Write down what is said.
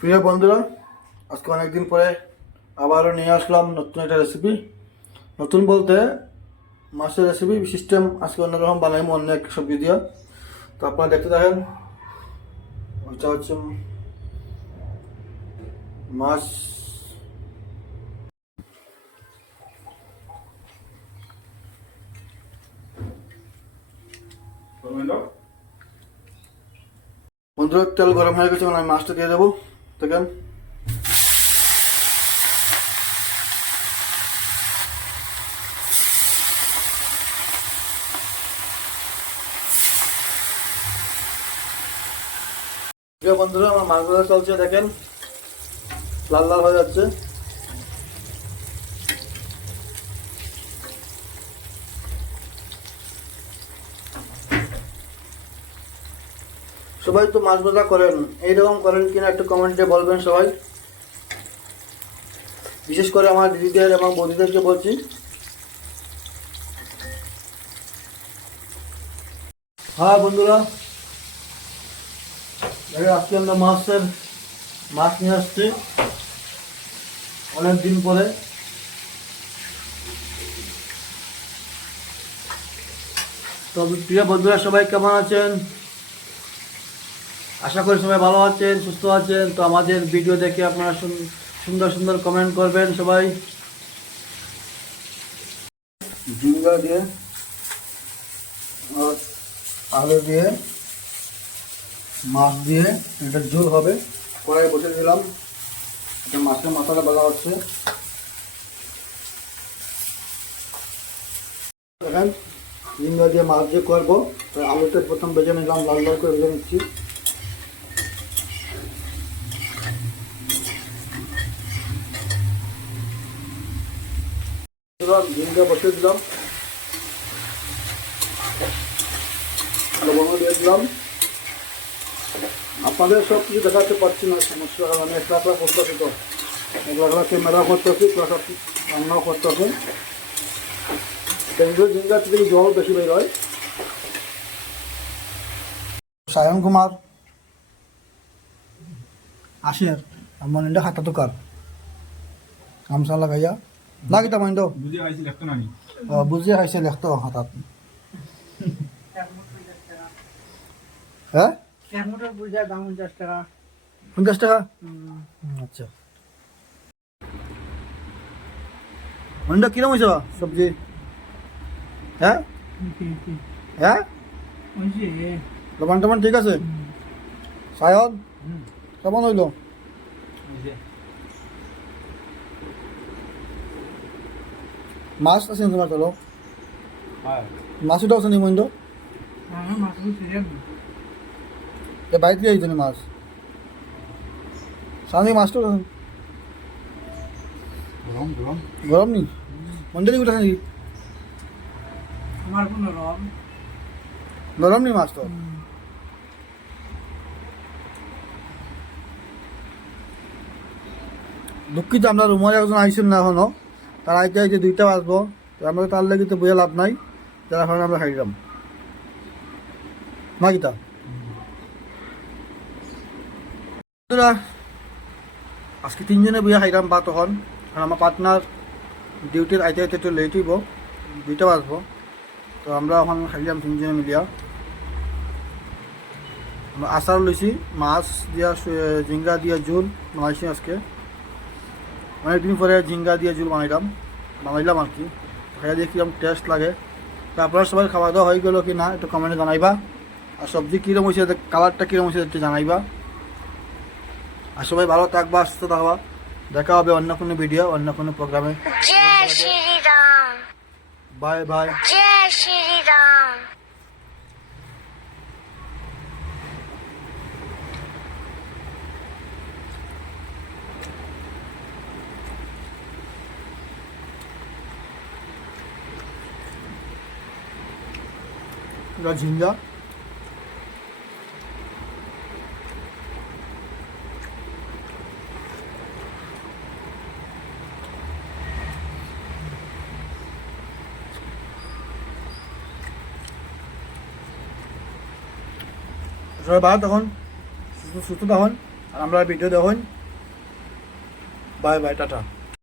প্রিয় বন্ধুরা, আজকে অনেকদিন পরে আবারও নিয়ে আসলাম নতুন একটা রেসিপি। নতুন বলতে মাছের রেসিপি সিস্টেম আজকে অন্যরকম বানাইবো, অন্য একটা সবজি দিয়া। তো আপনারা দেখতে থাকেন। ওইটা হচ্ছে মাছ। বন্ধুরা, তেল গরম হয়ে গেছে, আমি মাছটা দিয়ে দেবো। দেখেন, প্রিয় বন্ধুরা, আমার মাছ ভাজা চলছে। দেখেন, লাল লাল হয়ে যাচ্ছে। সবাই তো মাছ ভাজা করেন, এইরকম করেন কিনা একটু কমেন্টে বলবেন সবাই। বিশেষ করে আমার দিদিদের এবং বৌদিদেরকে বলছি। হ্যাঁ বন্ধুরা, আজকে আমরা মাছ নিয়ে আসছি অনেক দিন পরে। তো প্রিয় বন্ধুরা, সবাই কেমন আছেন? আশা করি সবাই ভালো আছেন, সুস্থ আছেন। তো আমাদের ভিডিও দেখে আপনারা সুন্দর সুন্দর কমেন্ট করবেন সবাই। ঝিঙ্গা দিয়ে আর আলু দিয়ে মাছ দিয়ে এটা ঝোল হবে। কড়াই বসে দিলাম, এটা মাছের মশলা ভাজা হচ্ছে। দেখেন, ঝিঙ্গা দিয়ে মাছ দিয়ে করবো। আলুটা প্রথম ভেজে নিলাম, লাল লাল করে ভেজে নিচ্ছি। ঝিঙ্গা বসিয়ে দিলাম, লবণ দিয়ে দিলাম। আপনাদের সব কিছু দেখাতে পারছি না, সমস্যা। আমি একলা একলা করতেছি, তো একলা একলা ক্যামেরা করতেছি, রান্নাও করতেছি। ঝিঙ্গা থেকে জল বেশি বের হয়। সায়ন কুমার আসের আমার এটা হাতা তো কার গামছা লাগাইয়া না কিতা মাইন্দ বুঝিয়ে খাইছে লেখতো হাতাত। হ্যাঁ, 50 টাকা। আচ্ছা, মাইন্দ কিরম হয়েছে সবজি? হ্যাঁ হ্যাঁ, লবণ টবণ ঠিক আছে? সায়ন কেমন হইল? মাছ আছে তোমার? চলো, মাছটা আছে নি মইন্দ? বাড়িতে যাইতো নি মাছ? সামনে মাছটা গরম নি মন্দিরে উঠে নাকি? নরম নি মাছ তো? দুঃখিত, আমরা রুমের একজন আইসেন না এখনো। তার আইতে আইতে 2টা বাজবো। তো আমরা তার লাগে তো বুঝে লাভ নাই, যার কারণে আমরা খাইলাম না কিতা। আজকে 3জনে বইয়া খাইলাম বা তখন, আর আমার পার্টনার ডিউটির আইতে আইতে একটু লেট হইব, 2টা বাজবো। তো আমরা এখন খাইলাম 3জনে মিলিয়া। আমরা আচার লইছি, মাছ দিয়া ঝিঙ্গা দিয়া ঝোল বানাইছি আজকে। অনেকদিন পরে ঝিঙ্গা দিয়ে ঝোল বানাইলাম আর কি। খাইয়া দিয়ে কিরকম টেস্ট লাগে। তো আপনারা সবাই খাওয়া দাওয়া হয়ে গেল কি না একটু কমেন্টে জানাইবা। আর সবজি কীরকম হয়েছে, কালারটা কীরকম হয়েছে একটু জানাইবা। আর সবাই ভালো থাকবা, সুস্থ থাকবা। দেখা হবে অন্য কোনো ভিডিও, অন্য কোনো প্রোগ্রামে। জয় শ্রী রাম। Bye bye. জয় শ্রী রাম। ঝিঙ্গা সবাই ভালো তখন, সুস্থ তখন। আর আমরা ভিডিও দেখুন। Bye bye, tata.